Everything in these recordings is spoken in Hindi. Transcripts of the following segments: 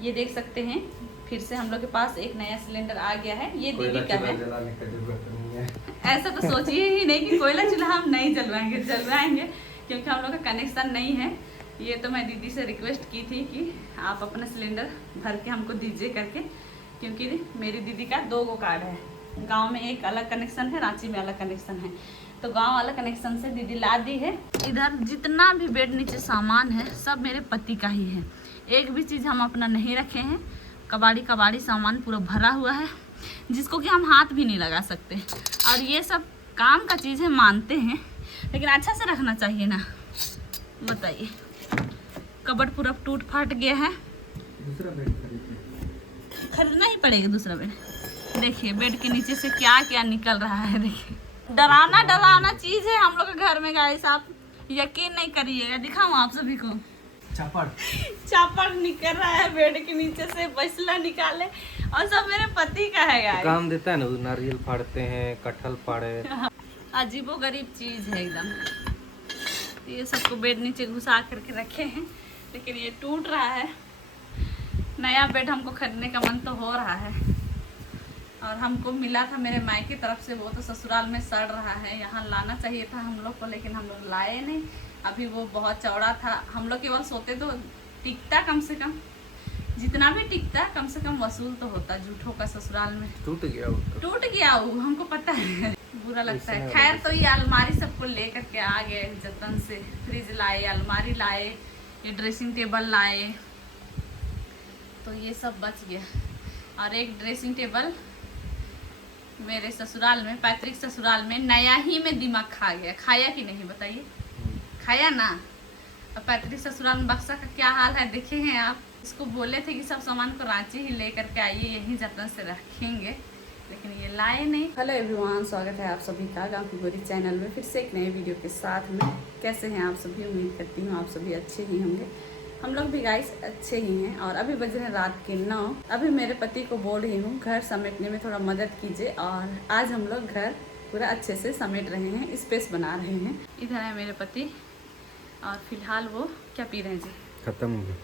ये देख सकते हैं फिर से हम लोग के पास एक नया सिलेंडर आ गया है। ये दीदी का है। ऐसा तो सोचिए ही नहीं कि कोयला चूल्हा हम नहीं जलवाएंगे क्योंकि हम लोग का कनेक्शन नहीं है। ये तो मैं दीदी से रिक्वेस्ट की थी कि आप अपना सिलेंडर भर के हमको दीजिए करके, क्योंकि मेरी दीदी का 2 गो कार्ड है। गांव में एक अलग कनेक्शन है, रांची में अलग कनेक्शन है। तो गांव वाला कनेक्शन से दीदी ला दी है। इधर जितना भी बेड नीचे सामान है सब मेरे पति का ही है। एक भी चीज़ हम अपना नहीं रखे हैं। कबाड़ी सामान पूरा भरा हुआ है जिसको कि हम हाथ भी नहीं लगा सकते। और ये सब काम का चीज़ है, मानते हैं, लेकिन अच्छा से रखना चाहिए ना। बताइए, कबर्ड पूरा टूट फाट गया है। दूसरा बेड खरीदना ही पड़ेगा दूसरा बेड। देखिए बेड के नीचे से क्या क्या निकल रहा है। देखिए डराना चीज़ है हम लोग के घर में गाइस। आप यकीन नहीं करिएगा, दिखाऊं आप सभी को। चापड़ निकल रहा है बेड के नीचे से, बसला निकाले, और सब मेरे पति का है गाइस। काम देता है ना, नारियल फाड़ते हैं, कटहल फाड़े। अजीबो गरीब चीज़ है एकदम। ये सबको बेड नीचे घुसा करके रखे हैं, लेकिन ये टूट रहा है। नया बेड हमको खरीदने का मन तो हो रहा है, और हमको मिला था मेरे मायके की तरफ से, वो तो ससुराल में सड़ रहा है। यहाँ लाना चाहिए था हम लोग को, लेकिन हम लोग लाए नहीं। अभी वो बहुत चौड़ा था, हम लोग केवल सोते तो टिकता, कम से कम जितना भी टिकता कम से कम वसूल तो होता। झूठों का ससुराल में टूट गया वो, हमको पता है। बुरा लगता है। खैर, तो ये अलमारी सबको लेकर के आ गए जतन से। फ्रिज लाए, अलमारी लाए, ये ड्रेसिंग टेबल लाए, तो ये सब बच गया। और एक ड्रेसिंग टेबल मेरे ससुराल में, पैतृक ससुराल में नया ही में दिमाग खा गया। खाया कि नहीं बताइए? खाया ना। अब पैतृक ससुराल में बक्सा का क्या हाल है देखे हैं आप। इसको बोले थे कि सब सामान को रांची ही लेकर के आइए, यहीं जतन से रखेंगे, लेकिन ये लाए नहीं। हेलो एवरीवन, स्वागत है आप सभी का गाँव की गोरी चैनल में फिर से एक नए वीडियो के साथ में। कैसे हैं आप सभी? उम्मीद करती हूँ आप सभी अच्छे ही होंगे। हम लोग भी गाइस अच्छे ही हैं। और अभी बज रहे हैं रात के 9। अभी मेरे पति को बोल रही हूँ घर समेटने में थोड़ा मदद कीजिए, और आज हम लोग घर पूरा अच्छे से समेट रहे हैं, स्पेस बना रहे हैं। इधर है मेरे पति, और फिलहाल वो क्या पी रहे हैं जी? खत्म हो गया।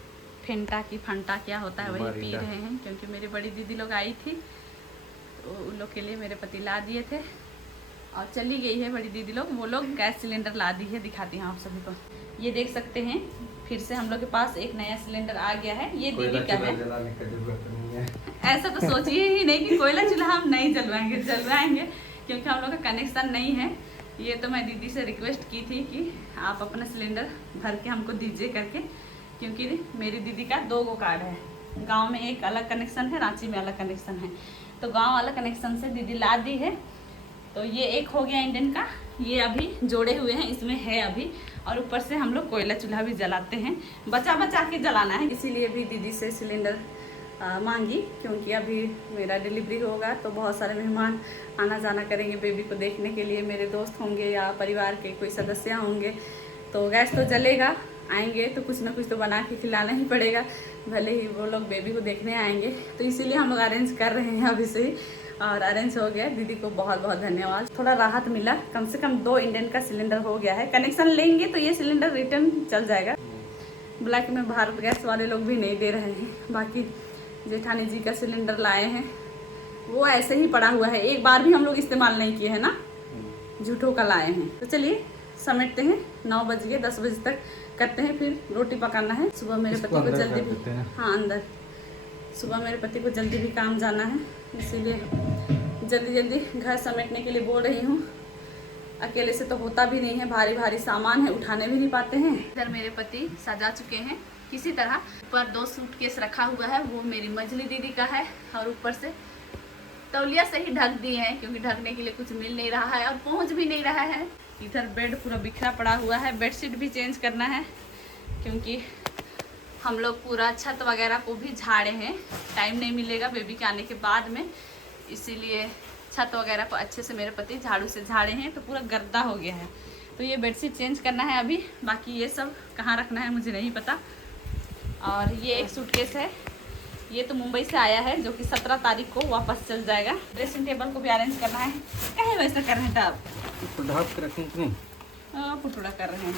फेंटा की फंटा क्या होता है वही पी रहे हैं, क्योंकि मेरी बड़ी दीदी लोग आई थी तो उन लोग के लिए मेरे पति ला दिए थे, और चली गई है बड़ी दीदी लोग। वो लोग गैस सिलेंडर ला दी है, दिखाती हूँ आप सभी को। ये देख सकते हैं फिर से हम लोग के पास एक नया सिलेंडर आ गया है। ये दीदी का है। ऐसा तो सोचिए ही नहीं कि कोयला चूल्हा हम नहीं जलवाएंगे क्योंकि हम लोग का कनेक्शन नहीं है। ये तो मैं दीदी से रिक्वेस्ट की थी कि आप अपना सिलेंडर भर के हमको दीजिए करके, क्योंकि मेरी दीदी का 2 गो कार्ड है। गांव में एक अलग कनेक्शन है, रांची में अलग कनेक्शन है। तो गांव वाला कनेक्शन से दीदी ला दी है। तो ये एक हो गया इंडियन का, ये अभी जोड़े हुए हैं, इसमें है अभी। और ऊपर से हम लोग कोयला चूल्हा भी जलाते हैं, बचा के जलाना है। इसीलिए भी दीदी से सिलेंडर मांगी, क्योंकि अभी मेरा डिलीवरी होगा तो बहुत सारे मेहमान आना जाना करेंगे बेबी को देखने के लिए। मेरे दोस्त होंगे या परिवार के कोई सदस्य होंगे, तो गैस तो जलेगा। आएंगे तो कुछ ना कुछ तो बना के खिलाना ही पड़ेगा, भले ही वो लोग बेबी को देखने आएंगे। तो इसीलिए हम लोग अरेंज कर रहे हैं अभी से ही, और अरेंज हो गया। दीदी को बहुत बहुत धन्यवाद। थोड़ा राहत मिला, कम से कम 2 इंडियन का सिलेंडर हो गया है। कनेक्शन लेंगे तो ये सिलेंडर रिटर्न चल जाएगा। ब्लैक में बाहर गैस वाले लोग भी नहीं दे रहे हैं। बाकी जेठानी जी का सिलेंडर लाए हैं, वो ऐसे ही पड़ा हुआ है, एक बार भी हम लोग इस्तेमाल नहीं किए हैं ना, झूठों का लाए हैं। तो चलिए समेटते हैं। 9 बज गए, 10 बजे तक करते हैं, फिर रोटी पकाना है। सुबह मेरे पति को जल्दी भी, हाँ अंदर, सुबह मेरे पति को जल्दी भी काम जाना है, इसीलिए जल्दी घर समेटने के लिए बोल रही हूँ। अकेले से तो होता भी नहीं है, भारी सामान है, उठाने भी नहीं पाते हैं। इधर मेरे पति सजा चुके हैं किसी तरह। ऊपर 2 सूटकेस रखा हुआ है, वो मेरी मझली दीदी का है, और ऊपर से तौलिया से ही ढक दिए हैं, क्योंकि ढकने के लिए कुछ मिल नहीं रहा है और पहुंच भी नहीं रहा है। इधर बेड पूरा बिखरा पड़ा हुआ है, बेडशीट भी चेंज करना है, क्योंकि हम लोग पूरा छत वगैरह को भी झाड़े हैं। टाइम नहीं मिलेगा बेबी के आने के बाद में, इसीलिए छत वगैरह को अच्छे से मेरे पति झाड़ू से झाड़े हैं, तो पूरा गर्दा हो गया है। तो ये बेडशीट चेंज करना है अभी। बाकी ये सब कहाँ रखना है मुझे नहीं पता। और ये एक सूटकेस है, ये तो मुंबई से आया है, जो कि 17 तारीख को वापस चल जाएगा। ड्रेसिंग टेबल को भी अरेंज करना है। कहीं वैसा कर रहे हैं तब पुटुड़ा कर रहे हैं।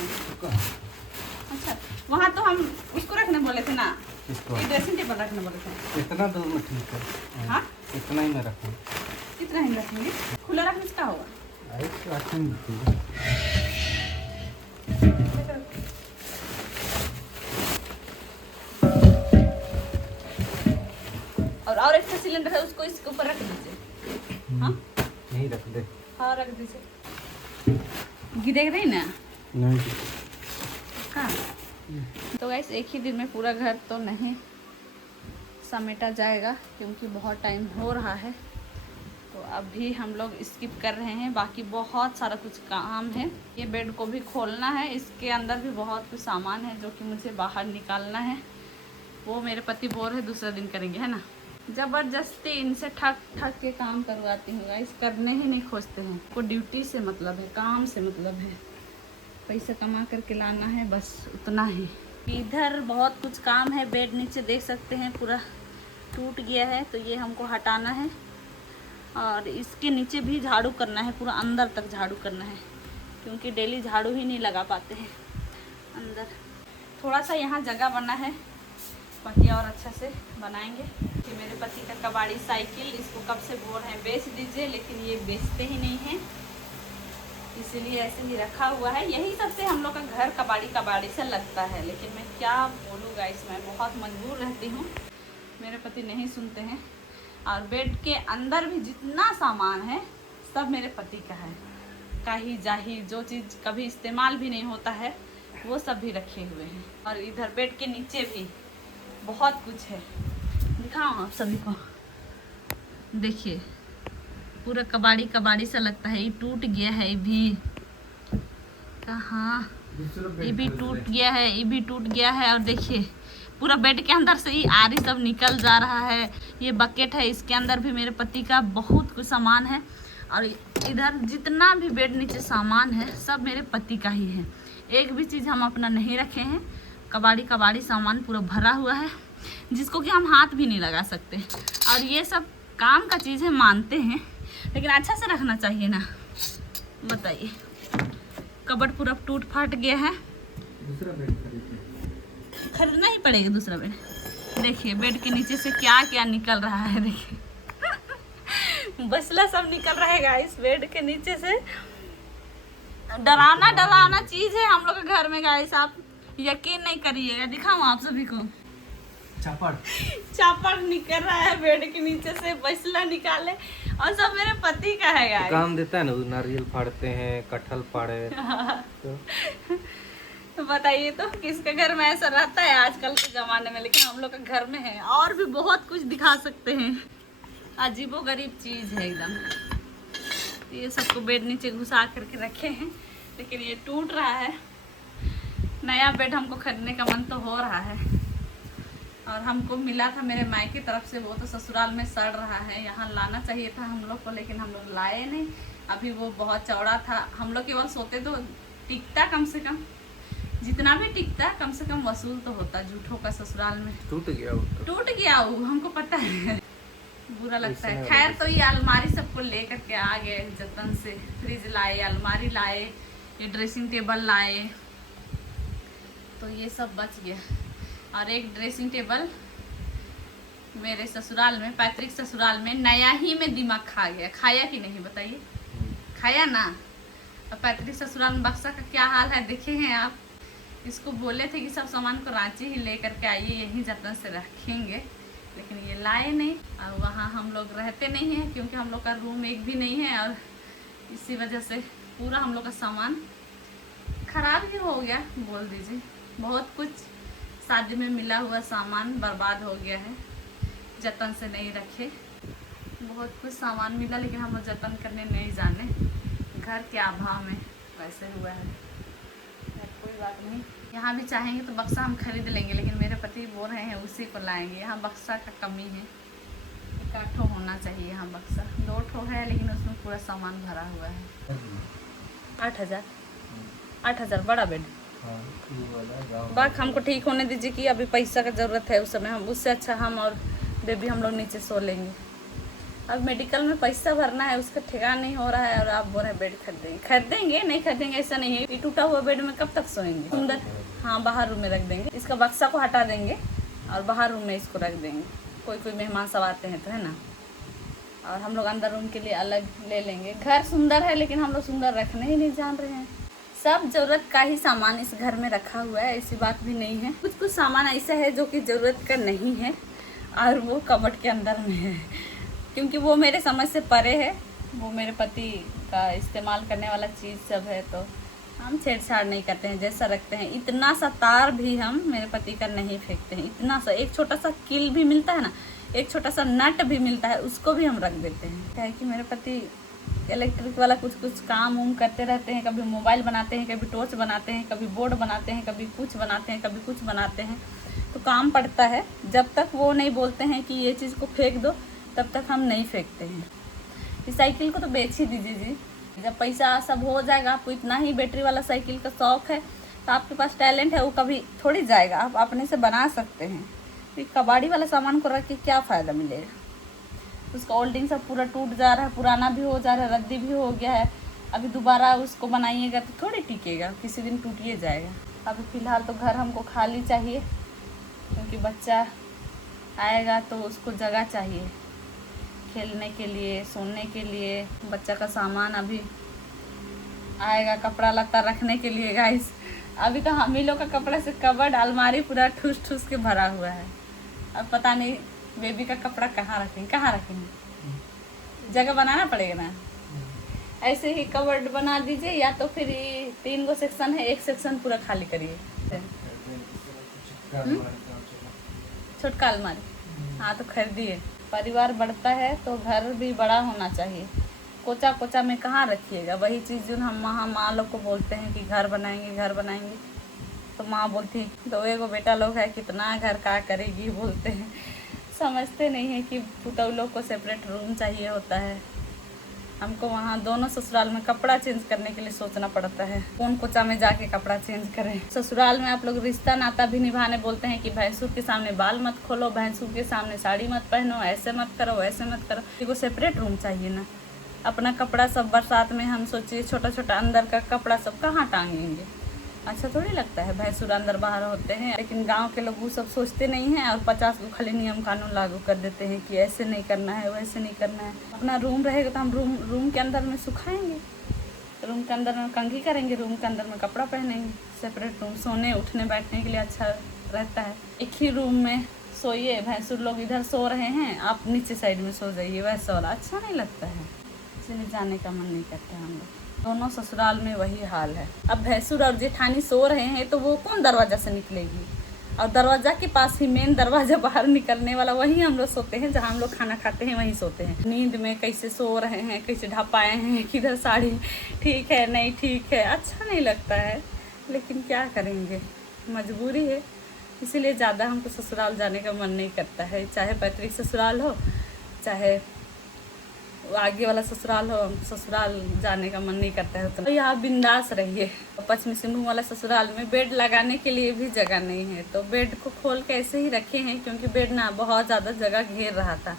अच्छा, वहाँ तो हम उसको रखने बोले थे ना, इसको ये ड्रेसिंग टेबल रखना बोलते हैं। इतना दूर में ठीक है। हाँ इतना ही मैं रखूँ। कितना ही रखेंगे, खुला रखने से क्या होगा। अरे तो अच्छा नहीं दिखेगा। और एक्स्ट्रा सिलेंडर है उसको इसके ऊपर रख दीजिए। हाँ यही रख दे। हाँ रख दीजिए, गिरेगा नहीं ना। नहीं कहाँ तो गाइस एक ही दिन में पूरा घर तो नहीं समेटा जाएगा क्योंकि बहुत टाइम हो रहा है। तो अभी हम लोग स्किप कर रहे हैं, बाकी बहुत सारा कुछ काम है। ये बेड को भी खोलना है, इसके अंदर भी बहुत कुछ सामान है जो कि मुझे बाहर निकालना है। वो मेरे पति बोल रहे दूसरा दिन करेंगे, है ना। ज़बरदस्ती इनसे ठक ठक के काम करवाती हूँ गाइस, करने ही नहीं खोजते हैं। को ड्यूटी से मतलब है, काम से मतलब है, पैसा कमा करके लाना है, बस उतना ही। इधर बहुत कुछ काम है। बेड नीचे देख सकते हैं पूरा टूट गया है, तो ये हमको हटाना है। और इसके नीचे भी झाड़ू करना है, पूरा अंदर तक झाड़ू करना है क्योंकि डेली झाड़ू ही नहीं लगा पाते हैं अंदर। थोड़ा सा यहाँ जगह बना है, बाकी और अच्छा से बनाएंगे। कि मेरे पति का कबाड़ी साइकिल, इसको कब से बोल रहे हैं बेच दीजिए, लेकिन ये बेचते ही नहीं हैं, इसीलिए ऐसे ही रखा हुआ है। यही सबसे हम लोग का घर कबाड़ी से लगता है, लेकिन मैं क्या बोलूँ गाइस, मैं बहुत मजबूर रहती हूँ, मेरे पति नहीं सुनते हैं। और बेड के अंदर भी जितना सामान है सब मेरे पति का है। काही जाही जो चीज़ कभी इस्तेमाल भी नहीं होता है वो सब भी रखे हुए हैं। और इधर बेड के नीचे भी बहुत कुछ है, दिखाओ आप सभी को। देखिए पूरा कबाड़ी सा लगता है। ये टूट गया है, ये भी कहाँ, ये भी टूट गया है, ये भी टूट गया है। और देखिए पूरा बेड के अंदर से ही आरी सब निकल जा रहा है। ये बकेट है, इसके अंदर भी मेरे पति का बहुत कुछ सामान है। और इधर जितना भी बेड नीचे सामान है सब मेरे पति का ही है, एक भी चीज़ हम अपना नहीं रखे हैं। कबाड़ी सामान पूरा भरा हुआ है जिसको कि हम हाथ भी नहीं लगा सकते। और ये सब काम का चीज़ है, मानते हैं, लेकिन अच्छा से रखना चाहिए ना, बताइए। कबर्ड पूरा टूट फाट गया है, दूसरा बेड खरीदना ही पड़ेगा दूसरा बेड। देखिए बेड के नीचे से क्या क्या निकल रहा है, देखिए बसला सब निकल रहा है गाइस बेड के नीचे से। डराना चीज है हम लोग के घर में गाइस, आप यकीन नहीं करिएगा। दिखाऊं आप सभी को, चापड़ निकल रहा है बेड के नीचे से, बसला निकाले, और सब मेरे पति का है गाइस। काम देता है ना, नारियल फाड़ते हैं, कटहल फाड़े तो बताइए तो किसके घर में ऐसा रहता है आजकल के ज़माने में, लेकिन हम लोग के घर में है। और भी बहुत कुछ दिखा सकते हैं, अजीबोगरीब चीज़ है एकदम। ये सबको बेड नीचे घुसा करके रखे हैं, लेकिन ये टूट रहा है। नया बेड हमको खरीदने का मन तो हो रहा है, और हमको मिला था मेरे मायके की तरफ से, वो तो ससुराल में सड़ रहा है। यहाँ लाना चाहिए था हम लोग को, लेकिन हम लोग लाए नहीं। अभी वो बहुत चौड़ा था, हम लोग केवल सोते तो टिकता, कम से कम जितना भी टिकता कम से कम वसूल तो होता। झूठों का ससुराल में टूट गया वो, हमको पता है, बुरा लगता है। खैर तो ये अलमारी सबको ले करके आ गए जतन से। फ्रिज लाए, अलमारी लाए, ये ड्रेसिंग टेबल लाए, तो ये सब बच गया। और एक ड्रेसिंग टेबल मेरे ससुराल में, पैतृक ससुराल में नया ही में दिमाग खा गया। खाया कि नहीं बताइए, खाया ना। और पैतृक ससुराल में बक्सा का क्या हाल है देखे हैं आप। इसको बोले थे कि सब सामान को रांची ही ले करके आइए, यहीं जतन से रखेंगे, लेकिन ये लाए नहीं। और वहाँ हम लोग रहते नहीं हैं क्योंकि हम लोग का रूम एक भी नहीं है, और इसी वजह से पूरा हम लोग का सामान खराब ही हो गया बोल दीजिए। बहुत कुछ शादी में मिला हुआ सामान बर्बाद हो गया है, जतन से नहीं रखे। बहुत कुछ सामान मिला लेकिन हम लोग जतन करने नहीं जाने, घर के अभाव में वैसे हुआ है। कोई बात नहीं, यहाँ भी चाहेंगे तो बक्सा हम खरीद लेंगे, लेकिन मेरे पति बोल रहे हैं उसी को लाएंगे। यहाँ बक्सा का कमी है, एक आठों होना चाहिए यहाँ बक्सा। 2 ठो है लेकिन उसमें पूरा सामान भरा हुआ है। 8,000 बड़ा बेड। बात हमको ठीक होने दीजिए कि अभी पैसा का ज़रूरत है, उस समय हम उससे अच्छा हम और बेबी हम लोग नीचे सो लेंगे। अब मेडिकल में पैसा भरना है, उसका ठेकान नहीं हो रहा है, और आप बोल रहे हैं बेड खरीदेंगे नहीं खरीदेंगे ऐसा नहीं है। ये टूटा हुआ बेड में कब तक सोएंगे सुंदर। हाँ बाहर रूम में रख देंगे, इसका बक्सा को हटा देंगे और बाहर रूम में इसको रख देंगे, कोई मेहमान सब आते हैं तो, है ना। और हम लोग अंदर रूम के लिए अलग ले लेंगे। घर सुंदर है लेकिन हम लोग सुंदर रखने ही नहीं जान रहे हैं। सब ज़रूरत का ही सामान इस घर में रखा हुआ है, ऐसी बात भी नहीं है। कुछ कुछ सामान ऐसा है जो कि ज़रूरत का नहीं है और वो कबर्ड के अंदर में है, क्योंकि वो मेरे समझ से परे है। वो मेरे पति का इस्तेमाल करने वाला चीज़ सब है, तो हम छेड़छाड़ नहीं करते हैं, जैसा रखते हैं। इतना सा तार भी हम मेरे पति का नहीं फेंकते हैं। इतना सा एक छोटा सा कील भी मिलता है ना, एक छोटा सा नट भी मिलता है, उसको भी हम रख देते हैं। क्या है कि मेरे पति इलेक्ट्रिक वाला कुछ काम उम करते रहते हैं। कभी मोबाइल बनाते हैं, कभी टॉर्च बनाते हैं, कभी बोर्ड बनाते हैं, कभी कुछ बनाते हैं, कभी कुछ बनाते हैं, तो काम पड़ता है। जब तक वो नहीं बोलते हैं कि ये चीज़ को फेंक दो, तब तक हम नहीं फेंकते हैं। इस साइकिल को तो बेच ही दीजिए जी, जब पैसा सब हो जाएगा। आपको इतना ही बैटरी वाला साइकिल का शौक़ है तो आपके पास टैलेंट है, वो कभी थोड़ी जाएगा, आप अपने से बना सकते हैं। कबाड़ी वाला सामान को रख के क्या फ़ायदा मिलेगा। उसका होल्डिंग सब पूरा टूट जा रहा है, पुराना भी हो जा रहा है, रद्दी भी हो गया है। अभी दोबारा उसको बनाइएगा तो थोड़ी टिकेगा, किसी दिन टूट ही जाएगा। अभी फ़िलहाल तो घर हमको खाली चाहिए, क्योंकि बच्चा आएगा तो उसको जगह चाहिए खेलने के लिए, सोने के लिए। बच्चा का सामान अभी आएगा, कपड़ा लत्ता रखने के लिए। गाइस अभी तो हम ही लोग का कपड़ा से कबर्ड अलमारी पूरा ठूस ठूस के भरा हुआ है। अब पता नहीं बेबी का कपड़ा कहाँ रखेंगे, जगह बनाना पड़ेगा ना। ऐसे ही कबर्ड बना दीजिए, या तो फिर 3 गो सेक्शन है, एक सेक्शन पूरा खाली करिए। छोटका अलमारी, हाँ तो खरीदिए। परिवार बढ़ता है तो घर भी बड़ा होना चाहिए। कोचा कोचा में कहाँ रखिएगा। वही चीज़ जो हम माँ लोग को बोलते हैं कि घर बनाएंगे घर बनाएंगे, तो माँ बोलती दो एगो बेटा लोग है, कितना घर का करेगी बोलते हैं। समझते नहीं है कि पुतौ लोग को सेपरेट रूम चाहिए होता है। हमको वहाँ दोनों ससुराल में कपड़ा चेंज करने के लिए सोचना पड़ता है, कौन कोचा में जाके कपड़ा चेंज करें। ससुराल में आप लोग रिश्ता नाता भी निभाने बोलते हैं कि भैंसुर के सामने बाल मत खोलो, भैंसुर के सामने साड़ी मत पहनो, ऐसे मत करो वैसे मत करो। देखो सेपरेट रूम चाहिए ना। अपना कपड़ा सब बरसात में हम सोचिए छोटा छोटा अंदर का कपड़ा सब कहाँ टांगेंगे, अच्छा थोड़ी लगता है। भैंसुर अंदर बाहर होते हैं, लेकिन गांव के लोग वो सब सोचते नहीं हैं और 50 को खाली नियम कानून लागू कर देते हैं कि ऐसे नहीं करना है वैसे नहीं करना है। अपना रूम रहेगा तो हम रूम के अंदर में सुखाएंगे, रूम के अंदर में कंघी करेंगे, रूम के अंदर में कपड़ा पहनेंगे। सेपरेट रूम सोने उठने बैठने के लिए अच्छा रहता है। एक ही रूम में सोइए, भैंसुर लोग इधर सो रहे हैं, आप नीचे साइड में सो जाइए, वैसा वाला अच्छा नहीं लगता है, इसलिए जाने का मन नहीं करता हम लोग। दोनों ससुराल में वही हाल है। अब भैंसुर और जेठानी सो रहे हैं तो वो कौन दरवाज़ा से निकलेगी, और दरवाज़ा के पास ही मेन दरवाज़ा बाहर निकलने वाला, वहीं हम लोग सोते हैं, जहाँ हम लोग खाना खाते हैं वहीं सोते हैं। नींद में कैसे सो रहे हैं, कैसे ढपाए हैं, किधर साड़ी ठीक है नहीं ठीक है, अच्छा नहीं लगता है, लेकिन क्या करेंगे, मजबूरी है। इसीलिए ज़्यादा हमको ससुराल जाने का मन नहीं करता है, चाहे पैतृक ससुराल हो चाहे आगे वाला ससुराल हो, ससुराल जाने का मन नहीं करता है। तो यहाँ बिंदास रहिए। पश्चिमी सिंहभूम वाला ससुराल में बेड लगाने के लिए भी जगह नहीं है, तो बेड को खोल के ऐसे ही रखे हैं, क्योंकि बेड ना बहुत ज़्यादा जगह घेर रहा था।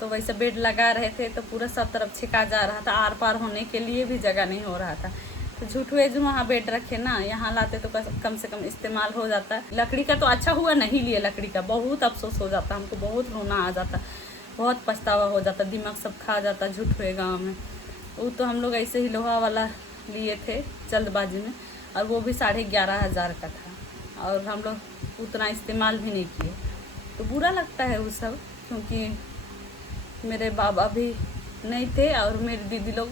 तो वैसे बेड लगा रहे थे तो पूरा सब तरफ छिका जा रहा था, आर पार होने के लिए भी जगह नहीं हो रहा था। तो झूठे जो वहाँ बेड रखे ना, यहाँ लाते तो कम से कम इस्तेमाल हो जाता। लकड़ी का तो अच्छा हुआ नहीं लिए, लकड़ी का बहुत अफसोस हो जाता, हमको बहुत रोना आ जाता, बहुत पछतावा हो जाता, दिमाग सब खा जाता झूठ हुए गाँव में। वो तो हम लोग ऐसे ही लोहा वाला लिए थे जल्दबाजी में, और वो भी 11,500 का था, और हम लोग उतना इस्तेमाल भी नहीं किए। तो बुरा लगता है वो सब, क्योंकि मेरे बाबा भी नहीं थे और मेरी दीदी लोग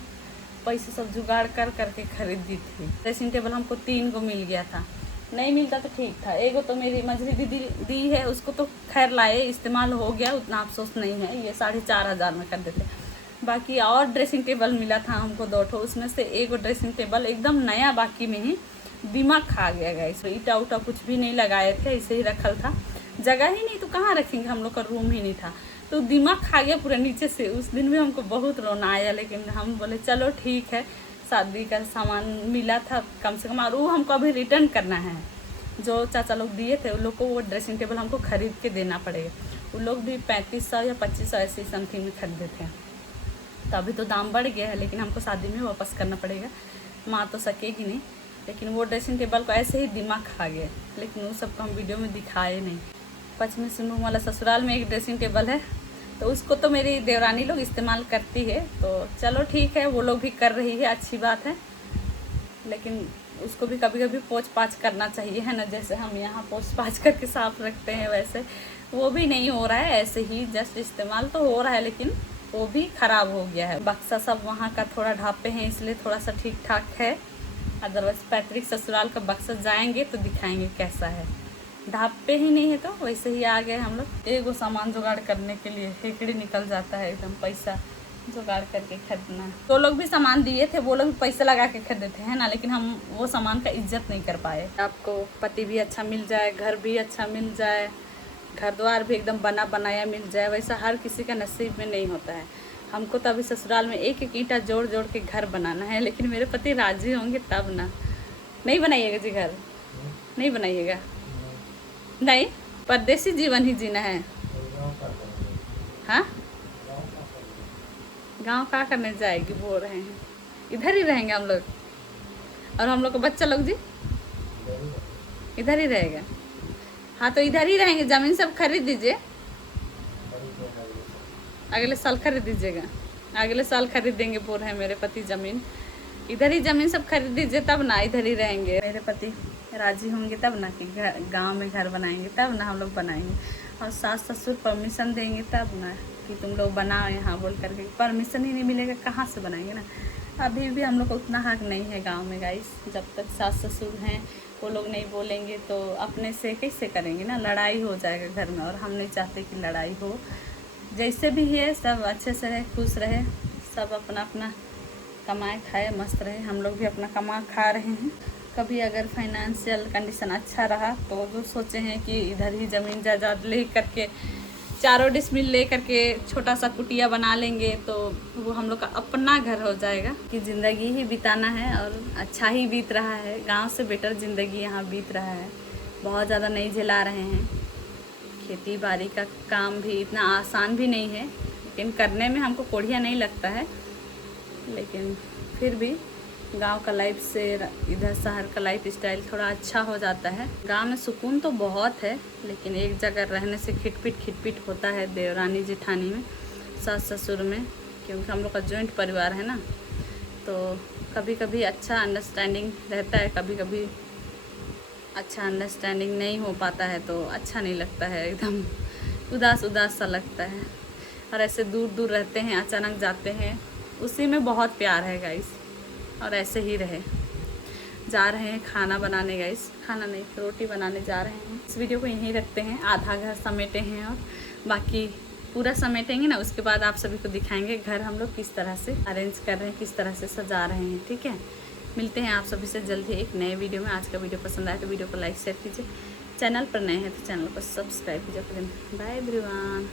पैसे सब जुगाड़ कर करके खरीदी थी। ड्रेसिंग टेबल हमको 3 गो मिल गया था, नहीं मिलता तो ठीक था। एगो तो मेरी मझली दीदी दी है, उसको तो खैर लाए, इस्तेमाल हो गया, उतना अफसोस नहीं है, ये 4,500 में कर देते। बाकी और ड्रेसिंग टेबल मिला था हमको 2 ठो, उसमें से एगो ड्रेसिंग टेबल एकदम नया, बाकी में ही दिमाग खा गया गया। इसमें ईटा उटा कुछ भी नहीं लगाए थे, ऐसे ही रखल था, जगह ही नहीं तो कहाँ रखेंगे, हम लोग का रूम ही नहीं था, तो दिमाग खा गया पूरा नीचे से। उस दिन भी हमको बहुत रोना आया, लेकिन हम बोले चलो ठीक है, शादी का सामान मिला था कम से कम, और वो हमको अभी रिटर्न करना है। जो चाचा लोग दिए थे उन लोग को वो ड्रेसिंग टेबल हमको खरीद के देना पड़ेगा। उन लोग भी 3500 या 2500 ऐसी समथिंग में खरीदे थे, तो अभी तो दाम बढ़ गया है, लेकिन हमको शादी में वापस करना पड़ेगा, माँ तो सकेगी नहीं। लेकिन वो ड्रेसिंग टेबल को ऐसे ही दिमाग खा गया, लेकिन वो सब को हम वीडियो में दिखाए नहीं। पश्चिमी सिंहभूम वाला ससुराल में एक ड्रेसिंग टेबल है, तो उसको तो मेरी देवरानी लोग इस्तेमाल करती है, तो चलो ठीक है, वो लोग भी कर रही है, अच्छी बात है। लेकिन उसको भी कभी कभी पोंछ पाछ करना चाहिए, है ना, जैसे हम यहाँ पोंछ पाछ करके साफ रखते हैं, वैसे वो भी नहीं हो रहा है, ऐसे ही जस्ट इस्तेमाल तो हो रहा है, लेकिन वो भी ख़राब हो गया है। बक्सा सब वहाँ का थोड़ा ढापे हैं, इसलिए थोड़ा सा ठीक ठाक है। अदरवाइज पैतृक ससुराल का बक्सा जाएंगे तो दिखाएंगे कैसा है। ढापे ही नहीं है तो वैसे ही आ गए हम लोग। एक वो सामान जुगाड़ करने के लिए हेकड़ी निकल जाता है एकदम, पैसा जुगाड़ करके खरीदना। तो लोग भी सामान दिए थे, वो लोग भी पैसा लगा के खरीदे थे, है ना, लेकिन हम वो सामान का इज्जत नहीं कर पाए। आपको पति भी अच्छा मिल जाए, घर भी अच्छा मिल जाए, घर द्वार भी एकदम बना बनाया मिल जाए, वैसा हर किसी का नसीब में नहीं होता है। हमको तो अभी ससुराल में एक एक ईंटा जोड़ जोड़ के घर बनाना है, लेकिन मेरे पति राजी होंगे तब ना। नहीं बनाइएगा जी घर, नहीं बनाइएगा, नहीं, परदेसी जीवन ही जीना है। हाँ, गांव का करने जाएगी बोल रहे हैं, इधर ही रहेंगे हम लोग। और हम लोग का बच्चा लोग जी इधर ही रहेगा। हाँ तो इधर ही रहेंगे, ज़मीन सब खरीद दीजिए, अगले साल खरीद दीजिएगा, अगले साल खरीद देंगे बोल रहे हैं मेरे पति ज़मीन। इधर ही ज़मीन सब खरीद दीजिए, तब ना इधर ही रहेंगे। मेरे पति राजी होंगे तब ना कि गांव में घर बनाएंगे, तब ना हम लोग बनाएंगे। और सास ससुर परमिशन देंगे तब ना कि तुम लोग बनाओ यहाँ बोल करके। परमिशन ही नहीं मिलेगा, कहाँ से बनाएंगे ना। अभी भी हम लोग को उतना हक नहीं है गांव में गाइस। जब तक सास ससुर हैं वो लोग नहीं बोलेंगे तो अपने से कैसे करेंगे ना, लड़ाई हो जाएगा घर में, और हम नहीं चाहते कि लड़ाई हो। जैसे भी है सब अच्छे से रहे, खुश रहे, सब अपना अपना कमाए खाए मस्त रहे। हम लोग भी अपना कमा खा रहे हैं। कभी अगर फाइनेंशियल कंडीशन अच्छा रहा तो जो सोचे हैं कि इधर ही ज़मीन जायदाद ले करके 4 डिसमिल ले करके छोटा सा कुटिया बना लेंगे, तो वो हम लोग का अपना घर हो जाएगा। कि ज़िंदगी ही बिताना है और अच्छा ही बीत रहा है। गांव से बेटर ज़िंदगी यहाँ बीत रहा है, बहुत ज़्यादा नहीं झेला रहे हैं। खेती बाड़ी का काम भी इतना आसान भी नहीं है, लेकिन करने में हमको कोढ़िया नहीं लगता है। लेकिन फिर भी गांव का लाइफ से इधर शहर का लाइफ स्टाइल थोड़ा अच्छा हो जाता है। गांव में सुकून तो बहुत है, लेकिन एक जगह रहने से खिटपिट होता है देवरानी जेठानी में, सास ससुर में, क्योंकि हम लोग का जॉइंट परिवार है ना। तो कभी कभी अच्छा अंडरस्टैंडिंग रहता है, कभी कभी अच्छा अंडरस्टैंडिंग नहीं हो पाता है, तो अच्छा नहीं लगता है, एकदम उदास उदास सा लगता है। और ऐसे दूर दूर रहते हैं, अचानक जाते हैं, उसी में बहुत प्यार है गाइस। और ऐसे ही रहे। जा रहे हैं खाना बनाने गाइस, खाना नहीं रोटी बनाने जा रहे हैं। इस वीडियो को यहीं रखते हैं, आधा घर समेटे हैं और बाकी पूरा समेटेंगे ना, उसके बाद आप सभी को दिखाएंगे घर हम लोग किस तरह से अरेंज कर रहे हैं, किस तरह से सजा रहे हैं। ठीक है, मिलते हैं आप सभी से जल्दी एक नए वीडियो में। आज का वीडियो पसंद आए तो वीडियो को लाइक शेयर कीजिए, चैनल पर नए हैं तो चैनल को सब्सक्राइब कीजिए। Bye everyone.